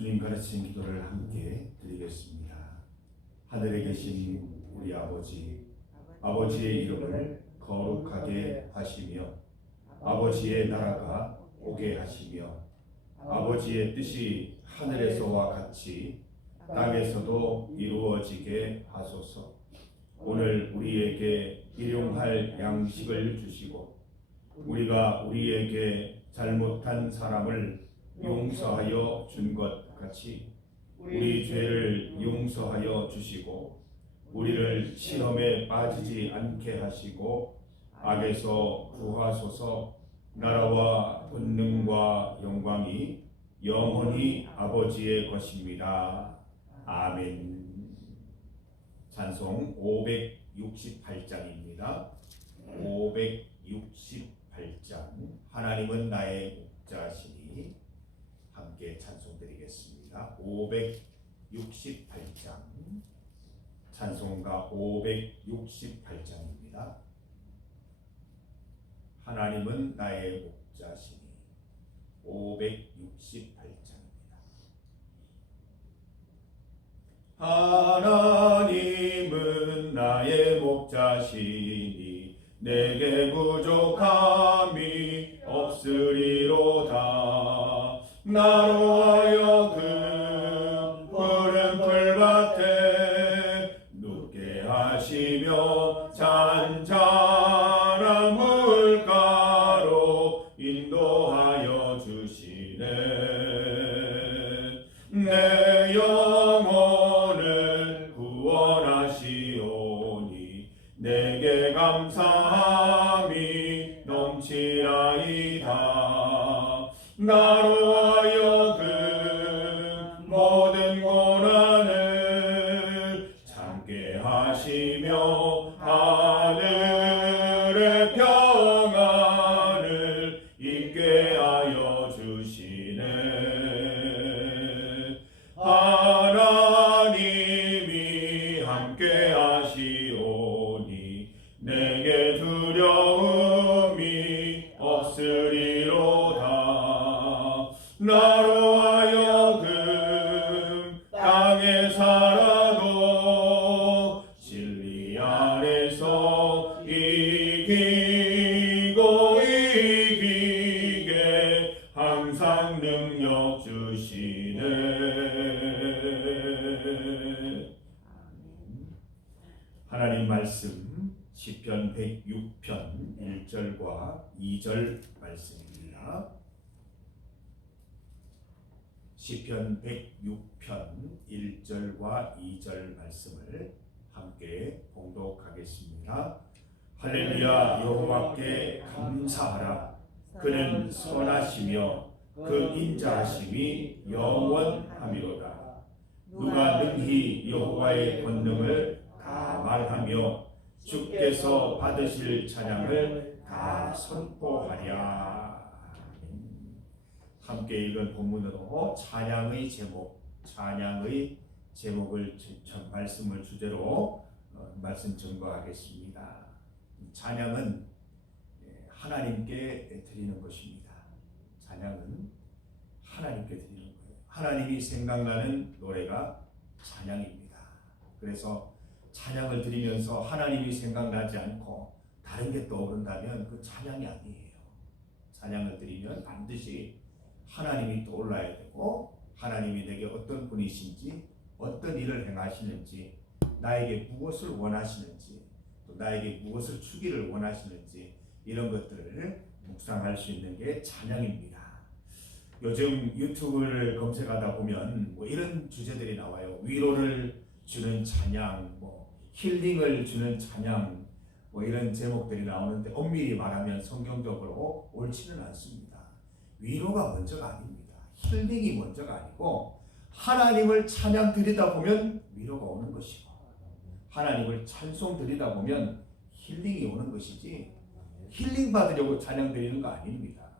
주님 가르친 기도를 함께 드리겠습니다. 하늘에 계신 우리 아버지, 아버지의 이름을 거룩하게 하시며 아버지의 나라가 오게 하시며 아버지의 뜻이 하늘에서와 같이 땅에서도 이루어지게 하소서. 오늘 우리에게 일용할 양식을 주시고 우리가 우리에게 잘못한 사람을 용서하여 준 것 같이 우리 죄를 용서하여 주시고 우리를 시험에 빠지지 않게 하시고 악에서 구하소서. 나라와 권능과 영광이 영원히 아버지의 것입니다. 아멘. 찬송 568장입니다. 568장 하나님은 나의 목자시니 함께 찬송드리겠습니다. 568장 찬송가 568장입니다. 하나님은 나의 목자시니 568장입니다. 하나님은 나의 목자시니 내게 부족함이 없으리로다. 나로 하여금 푸른 풀밭에 눕게 하시며 잔잔한 물가로 인도하여 주시네. 내 영혼을 구원하시오니 내게 감사함이 넘치나이다. 나로 하여금 모든 고난을 참게 하시며 하늘의 평안을 있게 하여 주시네. 하나님이 함께 하시오니 내게 두려움이 없으리로다. 나로 하여금 땅에 살아도 진리 안에서 이기고 이기게 항상 능력 주시네. 하나님 말씀 시편 106편 1절과 2절 말씀입니다. 시편 106편 1절과 2절 말씀을 함께 봉독하겠습니다. 할렐루야. 여호와께 감사하라. 그는 선하시며 그 인자하심이 영원하미로다. 누가 능히 여호와의 권능을 다 말하며 주께서 받으실 찬양을 다 선포하랴. 함께 읽은 본문으로 찬양의 제목을 말씀을 주제로 말씀 증거하겠습니다. 찬양은 하나님께 드리는 것입니다. 찬양은 하나님께 드리는 거예요. 하나님이 생각나는 노래가 찬양입니다. 그래서 찬양을 드리면서 하나님이 생각나지 않고 다른 게 떠오른다면 그 찬양이 아니에요. 찬양을 드리면 반드시 하나님이 떠올라야 되고 하나님이 내게 어떤 분이신지 어떤 일을 행하시는지 나에게 무엇을 원하시는지 또 나에게 무엇을 주기를 원하시는지 이런 것들을 묵상할 수 있는 게 찬양입니다. 요즘 유튜브를 검색하다 보면 이런 주제들이 나와요. 위로를 주는 찬양, 힐링을 주는 찬양, 이런 제목들이 나오는데 엄밀히 말하면 성경적으로 옳지는 않습니다. 위로가 먼저가 아닙니다. 힐링이 먼저가 아니고 하나님을 찬양 드리다 보면 위로가 오는 것이고 하나님을 찬송 드리다 보면 힐링이 오는 것이지 힐링 받으려고 찬양 드리는 거 아닙니다.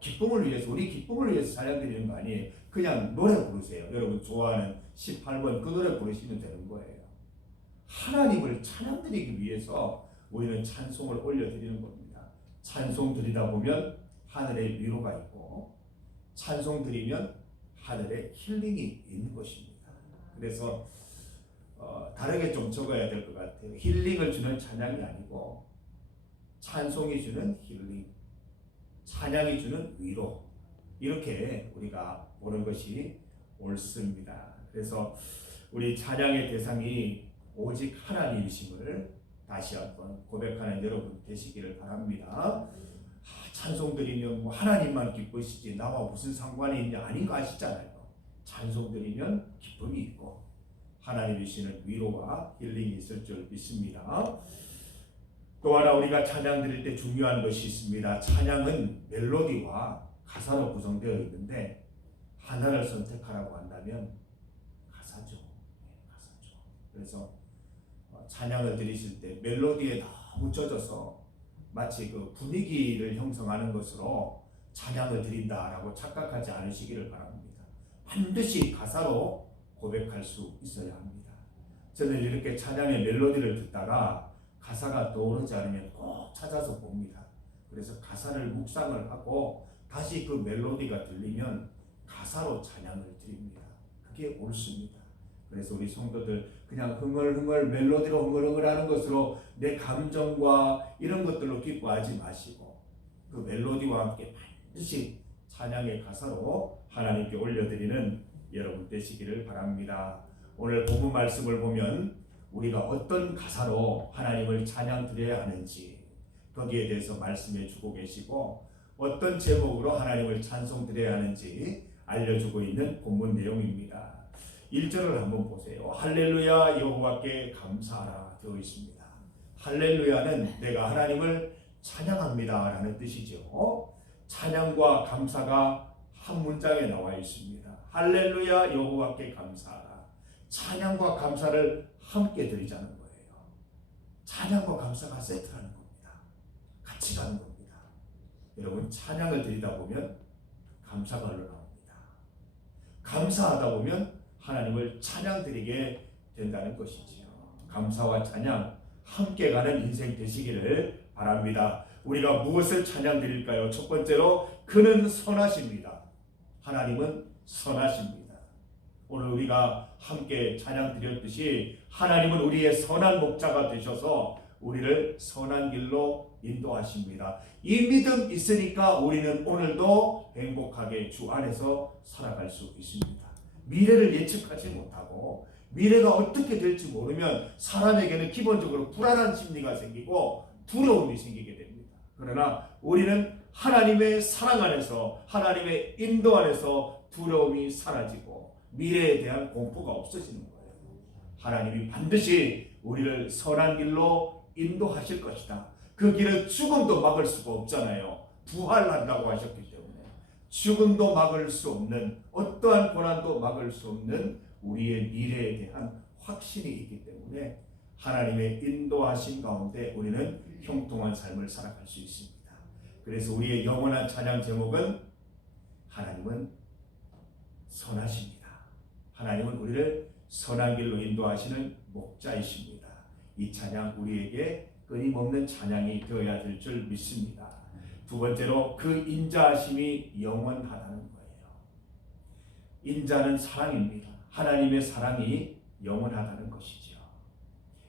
기쁨을 위해서 우리 기쁨을 위해서 찬양 드리는 거 아니에요. 그냥 노래 부르세요. 여러분 좋아하는 18번 그 노래 부르시면 되는 거예요. 하나님을 찬양 드리기 위해서 우리는 찬송을 올려드리는 겁니다. 찬송 드리다 보면 하늘에 위로가 있고 찬송 드리면 하늘에 힐링이 있는 것입니다. 그래서 다르게 좀 적어야 될 것 같아요. 힐링을 주는 찬양이 아니고 찬송이 주는 힐링, 찬양이 주는 위로, 이렇게 우리가 보는 것이 옳습니다. 그래서 우리 찬양의 대상이 오직 하나님이심을 다시 한번 고백하는 여러분 되시기를 바랍니다. 찬송 드리면 뭐 하나님만 기쁘시지 나와 무슨 상관이 있냐, 아닌 거 아시잖아요. 찬송 드리면 기쁨이 있고 하나님이 주시는 위로와 힐링이 있을 줄 믿습니다. 또 하나 우리가 찬양 드릴 때 중요한 것이 있습니다. 찬양은 멜로디와 가사로 구성되어 있는데 하나를 선택하라고 한다면 가사죠. 가사죠. 그래서 찬양을 드리실 때 멜로디에 너무 젖어서 마치 그 분위기를 형성하는 것으로 찬양을 드린다라고 착각하지 않으시기를 바랍니다. 반드시 가사로 고백할 수 있어야 합니다. 저는 이렇게 찬양의 멜로디를 듣다가 가사가 떠오르지 않으면 꼭 찾아서 봅니다. 그래서 가사를 묵상을 하고 다시 그 멜로디가 들리면 가사로 찬양을 드립니다. 그게 옳습니다. 그래서 우리 성도들 그냥 흥얼흥얼 멜로디로 흥얼흥얼 하는 것으로 내 감정과 이런 것들로 기뻐하지 마시고 그 멜로디와 함께 반드시 찬양의 가사로 하나님께 올려드리는 여러분 되시기를 바랍니다. 오늘 본문 말씀을 보면 우리가 어떤 가사로 하나님을 찬양 드려야 하는지 거기에 대해서 말씀해 주고 계시고 어떤 제목으로 하나님을 찬송 드려야 하는지 알려주고 있는 본문 내용입니다. 1절을 한번 보세요. 할렐루야 여호와께 감사하라 되어 있습니다. 할렐루야는 내가 하나님을 찬양합니다 라는 뜻이죠. 찬양과 감사가 한 문장에 나와 있습니다. 할렐루야 여호와께 감사하라. 찬양과 감사를 함께 드리자는 거예요. 찬양과 감사가 세트라는 겁니다. 같이 가는 겁니다. 여러분 찬양을 드리다 보면 감사가 흘러나옵니다. 감사하다 보면 하나님을 찬양 드리게 된다는 것이지요. 감사와 찬양 함께 가는 인생 되시기를 바랍니다. 우리가 무엇을 찬양 드릴까요? 첫 번째로 그는 선하십니다. 하나님은 선하십니다. 오늘 우리가 함께 찬양 드렸듯이 하나님은 우리의 선한 목자가 되셔서 우리를 선한 길로 인도하십니다. 이 믿음 있으니까 우리는 오늘도 행복하게 주 안에서 살아갈 수 있습니다. 미래를 예측하지 못하고 미래가 어떻게 될지 모르면 사람에게는 기본적으로 불안한 심리가 생기고 두려움이 생기게 됩니다. 그러나 우리는 하나님의 사랑 안에서 하나님의 인도 안에서 두려움이 사라지고 미래에 대한 공포가 없어지는 거예요. 하나님이 반드시 우리를 선한 길로 인도하실 것이다. 그 길은 죽음도 막을 수가 없잖아요. 부활한다고 하셨기 때문에 죽음도 막을 수 없는 어떠한 고난도 막을 수 없는 우리의 미래에 대한 확신이 있기 때문에 하나님의 인도하신 가운데 우리는 형통한 삶을 살아갈 수 있습니다. 그래서 우리의 영원한 찬양 제목은 하나님은 선하십니다. 하나님은 우리를 선한 길로 인도하시는 목자이십니다. 이 찬양 우리에게 끊임없는 찬양이 되어야 될 줄 믿습니다. 두 번째로 그 인자하심이 영원하다는 거예요. 인자는 사랑입니다. 하나님의 사랑이 영원하다는 것이죠.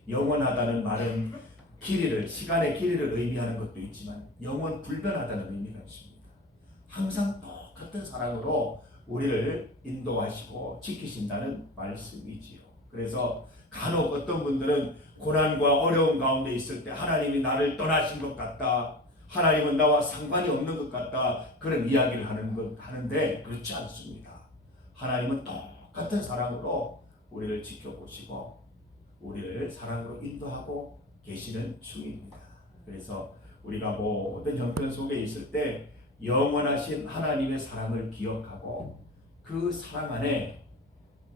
영원하다는 말은 길이를, 시간의 길이를 의미하는 것도 있지만 영원 불변하다는 의미가 있습니다. 항상 똑같은 사랑으로 우리를 인도하시고 지키신다는 말씀이지요. 그래서 간혹 어떤 분들은 고난과 어려움 가운데 있을 때 하나님이 나를 떠나신 것 같다, 하나님은 나와 상관이 없는 것 같다, 그런 이야기를 하는데 그렇지 않습니다. 하나님은 똑같은 사랑으로 우리를 지켜보시고 우리를 사랑으로 인도하고 계시는 중입니다. 그래서 우리가 모든 형편 속에 있을 때 영원하신 하나님의 사랑을 기억하고 그 사랑 안에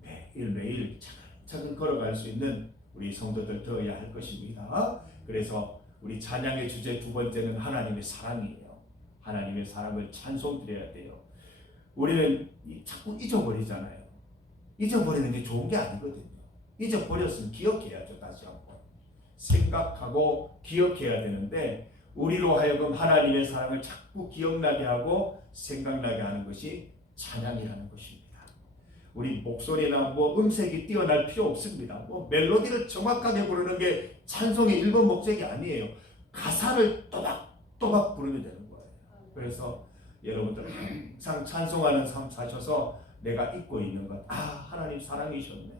매일매일 차근차근 걸어갈 수 있는 우리 성도들 되어야 할 것입니다. 그래서 우리 찬양의 주제 두 번째는 하나님의 사랑이에요. 하나님의 사랑을 찬송드려야 돼요. 우리는 자꾸 잊어버리잖아요. 잊어버리는 게 좋은 게 아니거든요. 잊어버렸으면 기억해야죠. 다시 한번 생각하고 기억해야 되는데 우리로 하여금 하나님의 사랑을 자꾸 기억나게 하고 생각나게 하는 것이 찬양이라는 것입니다. 우리 목소리나 뭐 음색이 뛰어날 필요 없습니다. 뭐 멜로디를 정확하게 부르는 게 찬송의 1번 목적이 아니에요. 가사를 또박또박 부르면 되는 거예요. 그래서 여러분들 항상 찬송하는 삶 사셔서 내가 잊고 있는 것, 하나님 사랑이셨네.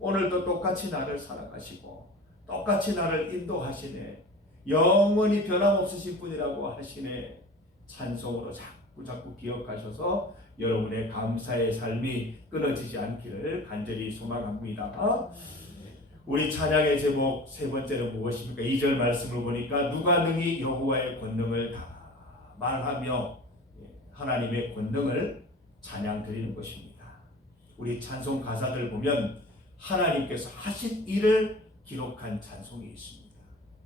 오늘도 똑같이 나를 사랑하시고 똑같이 나를 인도하시네. 영원히 변함없으신 분이라고 하시네. 찬송으로 자꾸 기억하셔서 여러분의 감사의 삶이 끊어지지 않기를 간절히 소망합니다. 우리 찬양의 제목 세 번째는 무엇입니까? 2절 말씀을 보니까 누가 능히 여호와의 권능을 다 말하며 하나님의 권능을 찬양 드리는 것입니다. 우리 찬송 가사들 보면 하나님께서 하신 일을 기록한 찬송이 있습니다.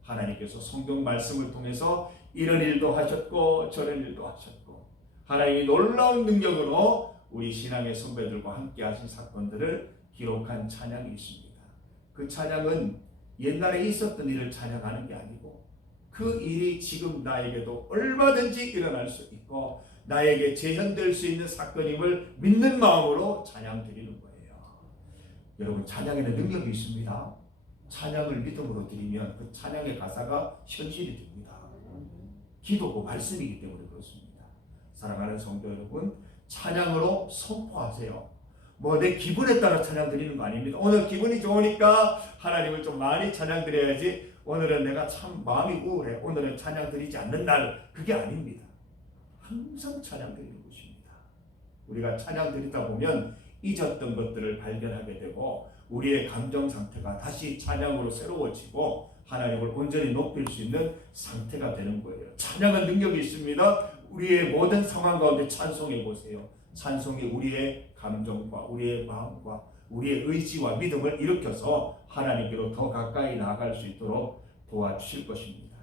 하나님께서 성경 말씀을 통해서 이런 일도 하셨고 저런 일도 하셨고 하나님이 놀라운 능력으로 우리 신앙의 선배들과 함께 하신 사건들을 기록한 찬양이 있습니다. 그 찬양은 옛날에 있었던 일을 찬양하는 게 아니고 그 일이 지금 나에게도 얼마든지 일어날 수 있고 나에게 재현될 수 있는 사건임을 믿는 마음으로 찬양 드리는 거예요. 여러분, 찬양에는 능력이 있습니다. 찬양을 믿음으로 드리면 그 찬양의 가사가 현실이 됩니다. 기도고 말씀이기 때문에 그렇습니다. 사랑하는 성도 여러분, 찬양으로 선포하세요. 뭐 내 기분에 따라 찬양 드리는 거 아닙니다. 오늘 기분이 좋으니까 하나님을 좀 많이 찬양 드려야지, 오늘은 내가 참 마음이 우울해, 오늘은 찬양 드리지 않는 날, 그게 아닙니다. 항상 찬양 드리는 것입니다. 우리가 찬양 드리다 보면 잊었던 것들을 발견하게 되고 우리의 감정 상태가 다시 찬양으로 새로워지고 하나님을 온전히 높일 수 있는 상태가 되는 거예요. 찬양은 능력이 있습니다. 우리의 모든 상황 가운데 찬송해 보세요. 찬송이 우리의 감정과 우리의 마음과 우리의 의지와 믿음을 일으켜서 하나님께로 더 가까이 나아갈 수 있도록 도와주실 것입니다.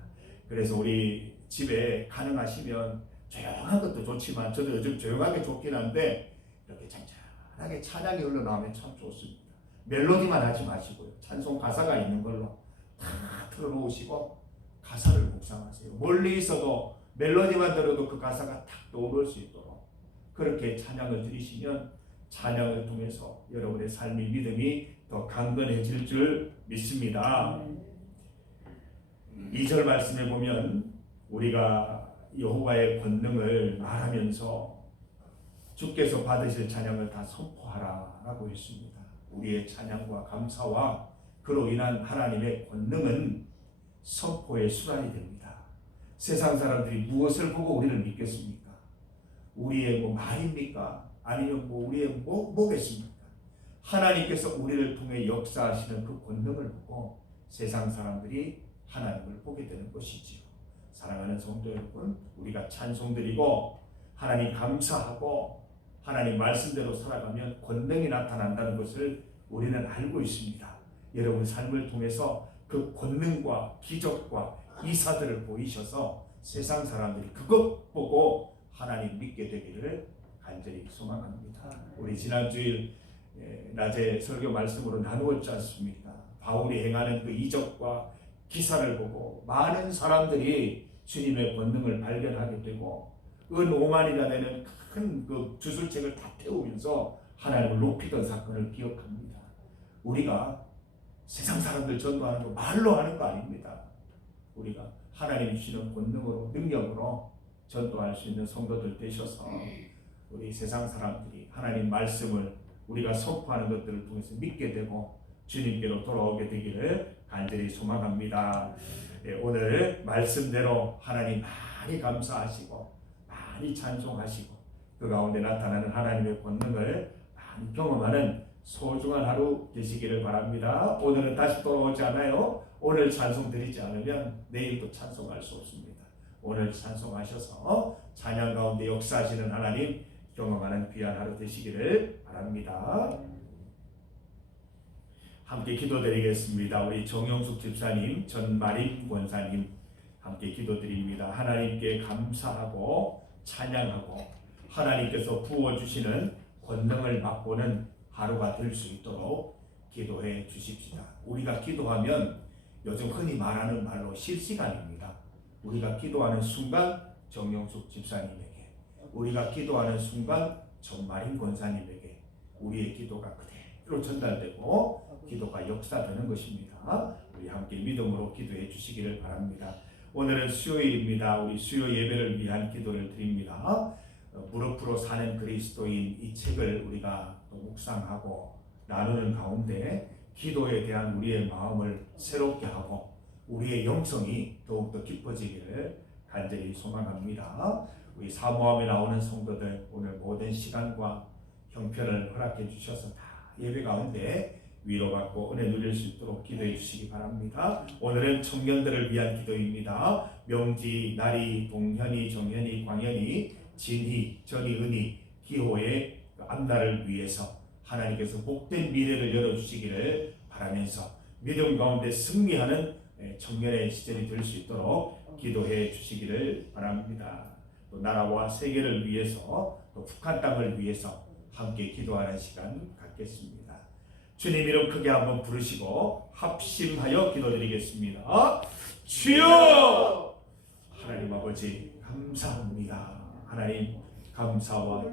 그래서 우리 집에 가능하시면 조용한 것도 좋지만 저도 요즘 조용하게 좋긴 한데 이렇게 잔잔하게 찬양이 흘러나오면 참 좋습니다. 멜로디만 하지 마시고요. 찬송 가사가 있는 걸로 다 틀어놓으시고 가사를 묵상하세요. 멀리 있어도 멜로디만 들어도 그 가사가 탁 떠오를 수 있도록 그렇게 찬양을 드리시면 찬양을 통해서 여러분의 삶의 믿음이 더 강건해질 줄 믿습니다. 2절 말씀에 보면 우리가 여호와의 권능을 말하면서 주께서 받으실 찬양을 다 선포하라라고 했습니다. 우리의 찬양과 감사와 그로 인한 하나님의 권능은 선포의 수단이 됩니다. 세상 사람들이 무엇을 보고 우리를 믿겠습니까? 우리의 뭐 말입니까? 아니면 뭐 우리의 뭐겠습니까? 하나님께서 우리를 통해 역사하시는 그 권능을 보고 세상 사람들이 하나님을 보게 되는 것이지요. 사랑하는 성도 여러분, 우리가 찬송드리고 하나님 감사하고 하나님 말씀대로 살아가면 권능이 나타난다는 것을 우리는 알고 있습니다. 여러분 삶을 통해서 그 권능과 기적과 이사들을 보이셔서 세상 사람들이 그것 보고 하나님 믿게 되기를 간절히 소망합니다. 우리 지난 주일 낮에 설교 말씀으로 나누었지 않습니까? 바울이 행하는 그 이적과 기사를 보고 많은 사람들이 주님의 권능을 발견하게 되고 은 5만이나 되는 큰 그 주술책을 다 태우면서 하나님을 높이던 사건을 기억합니다. 우리가 세상 사람들 전도하는 거 말로 하는 거 아닙니다. 우리가 하나님이 주시는 권능으로 능력으로 전도할 수 있는 성도들 되셔서 우리 세상 사람들이 하나님 말씀을 우리가 선포하는 것들을 통해서 믿게 되고 주님께로 돌아오게 되기를 간절히 소망합니다. 오늘 말씀대로 하나님 많이 감사하시고 많이 찬송하시고 그 가운데 나타나는 하나님의 권능을 많이 경험하는 소중한 하루 되시기를 바랍니다. 오늘은 다시 돌아오지 않아요. 오늘 찬송 드리지 않으면 내일도 찬송할 수 없습니다. 오늘 찬송하셔서 찬양 가운데 역사하시는 하나님 경험하는 귀한 하루 되시기를 바랍니다. 함께 기도드리겠습니다. 우리 정영숙 집사님, 전마림 권사님 함께 기도드립니다. 하나님께 감사하고 찬양하고 하나님께서 부어주시는 권능을 맛보는 하루가 될 수 있도록 기도해 주십시다. 우리가 기도하면 요즘 흔히 말하는 말로 실시간입니다. 우리가 기도하는 순간 정영숙 집사님에게, 우리가 기도하는 순간 전마림 권사님에게, 우리의 기도가 그대로 전달되고 기도가 역사되는 것입니다. 우리 함께 믿음으로 기도해 주시기를 바랍니다. 오늘은 수요일입니다. 우리 수요 예배를 위한 기도를 드립니다. 무릎으로 사는 그리스도인 이 책을 우리가 묵상하고 나누는 가운데 기도에 대한 우리의 마음을 새롭게 하고 우리의 영성이 더욱더 깊어지기를 간절히 소망합니다. 우리 사모함에 나오는 성도들 오늘 모든 시간과 형편을 허락해 주셔서 다 예배 가운데 위로받고 은혜 누릴 수 있도록 기도해 주시기 바랍니다. 오늘은 청년들을 위한 기도입니다. 명지, 나리, 동현이, 정현이, 광현이, 진희, 전희, 은희, 기호의 앞날을 위해서 하나님께서 복된 미래를 열어주시기를 바라면서 믿음 가운데 승리하는 청년의 시절이 될 수 있도록 기도해 주시기를 바랍니다. 또 나라와 세계를 위해서 또 북한 땅을 위해서 함께 기도하는 시간 갖겠습니다. 주님 이름 크게 한번 부르시고 합심하여 기도드리겠습니다. 주여! 하나님 아버지 감사합니다. 하나님 감사와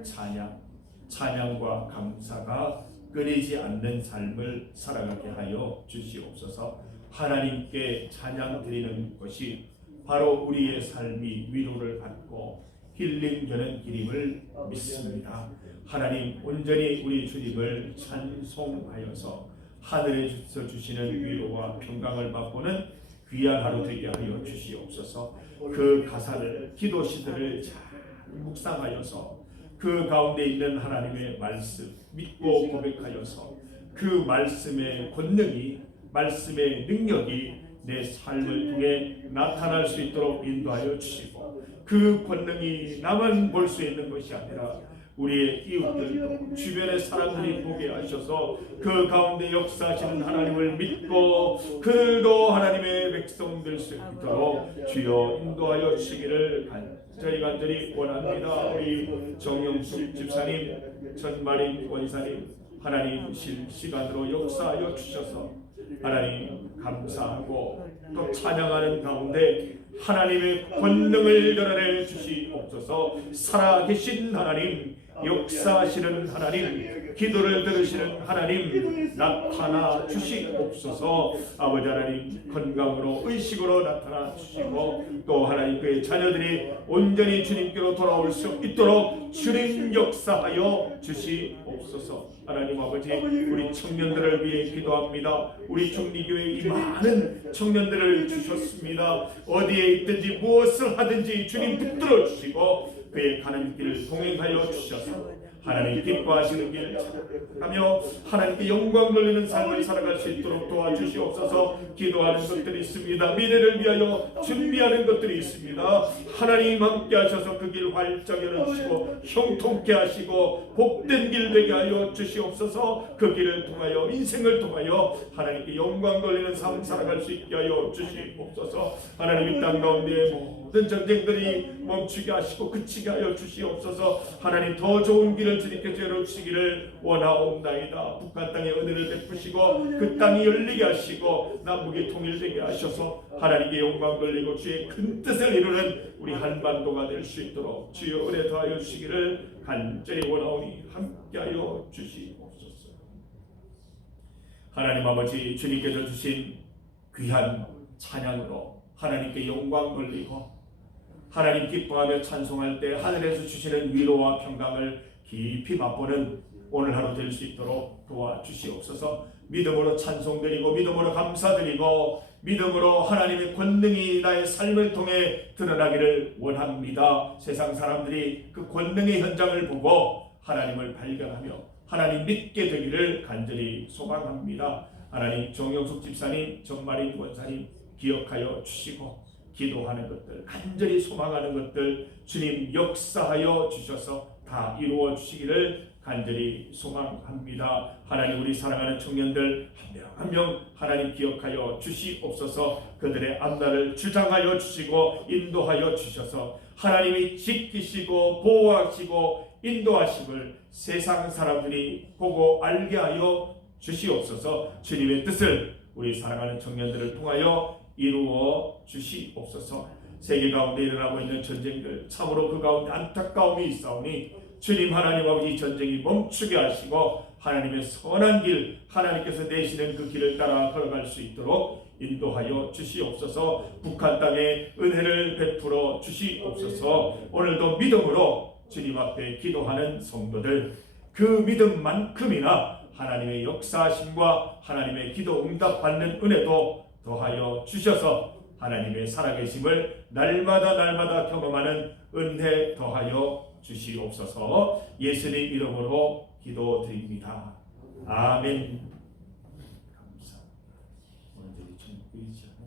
찬양과 감사가 끊이지 않는 삶을 살아가게 하여 주시옵소서. 하나님께 찬양 드리는 것이 바로 우리의 삶이 위로를 받고 힐링되는 길임을 믿습니다. 하나님 온전히 우리 주님을 찬송하여서 하늘에서 주시는 위로와 평강을 맛보는 귀한 하루 되게 하여 주시옵소서. 그 가사를 기도 시들을 잘 묵상하여서 그 가운데 있는 하나님의 말씀 믿고 고백하여서 그 말씀의 권능이 말씀의 능력이 내 삶을 통해 나타날 수 있도록 인도하여 주시고 그 권능이 나만 볼 수 있는 것이 아니라 우리의 이웃들도 주변의 사람들이 보게 하셔서 그 가운데 역사하시는 하나님을 믿고 그도 하나님의 백성 될 수 있도록 주여 인도하여 주시기를 간절히 원합니다. 우리 정영숙 집사님, 전마린 원사님 하나님 실시간으로 역사하여 주셔서 하나님 감사하고 또 찬양하는 가운데 하나님의 권능을 드러내 주시옵소서. 살아계신 하나님, 역사하시는 하나님, 기도를 들으시는 하나님 나타나 주시옵소서. 아버지 하나님 건강으로 의식으로 나타나 주시고 또 하나님 그의 자녀들이 온전히 주님께로 돌아올 수 있도록 주님 역사하여 주시옵소서. 하나님 아버지 우리 청년들을 위해 기도합니다. 우리 중리교회 이 많은 청년들을 주셨습니다. 어디에 있든지 무엇을 하든지 주님 붙들어 주시고 그의 가는 길을 동행하여 주셔서 하나님 기뻐하시는 길을 찾아가며 하나님께 영광 돌리는 삶을 살아갈 수 있도록 도와주시옵소서. 기도하는 것들이 있습니다. 미래를 위하여 준비하는 것들이 있습니다. 하나님 함께 하셔서 그 길 활짝 열어주시고 형통케 하시고 복된 길 되게 하여 주시옵소서. 그 길을 통하여 인생을 통하여 하나님께 영광 돌리는 삶 살아갈 수 있게 하여 주시옵소서. 하나님 이 땅 가운데 모든 전쟁들이 멈추게 하시고 그치게 하여 주시옵소서. 하나님 더 좋은 길을 주님께서 열어주시기를 원하옵나이다. 북한 땅에 은혜를 베푸시고 그 땅이 열리게 하시고 남북이 통일되게 하셔서 하나님께 영광 돌리고 주의 큰 뜻을 이루는 우리 한반도가 될 수 있도록 주여 은혜 더하여 주시기를 간절히 원하오니 함께하여 주시옵소서. 하나님 아버지 주님께서 주신 귀한 찬양으로 하나님께 영광 돌리고 하나님 기뻐하며 찬송할 때 하늘에서 주시는 위로와 평강을 깊이 맛보는 오늘 하루 될 수 있도록 도와주시옵소서. 믿음으로 찬송드리고 믿음으로 감사드리고 믿음으로 하나님의 권능이 나의 삶을 통해 드러나기를 원합니다. 세상 사람들이 그 권능의 현장을 보고 하나님을 발견하며 하나님 믿게 되기를 간절히 소망합니다. 하나님 정영숙 집사님, 정마린 원사님 기억하여 주시고 기도하는 것들, 간절히 소망하는 것들 주님 역사하여 주셔서 다 이루어 주시기를 간절히 소망합니다. 하나님 우리 사랑하는 청년들 한 명 한 명 하나님 기억하여 주시옵소서. 그들의 앞날을 주장하여 주시고 인도하여 주셔서 하나님이 지키시고 보호하시고 인도하심을 세상 사람들이 보고 알게 하여 주시옵소서. 주님의 뜻을 우리 사랑하는 청년들을 통하여 이루어 주시옵소서. 세계 가운데 일어나고 있는 전쟁들 참으로 그 가운데 안타까움이 있사오니 주님 하나님 아버지 전쟁이 멈추게 하시고 하나님의 선한 길, 하나님께서 내시는 그 길을 따라 걸어갈 수 있도록 인도하여 주시옵소서. 북한 땅에 은혜를 베풀어 주시옵소서. 오늘도 믿음으로 주님 앞에 기도하는 성도들, 그 믿음만큼이나 하나님의 역사하심과 하나님의 기도 응답받는 은혜도 더하여 주셔서 하나님의 살아계심을 날마다 경험하는 은혜 더하여 주시옵소서. 예수님 이름으로 기도드립니다. 아멘. 감사합니다. 오늘 참 의지하고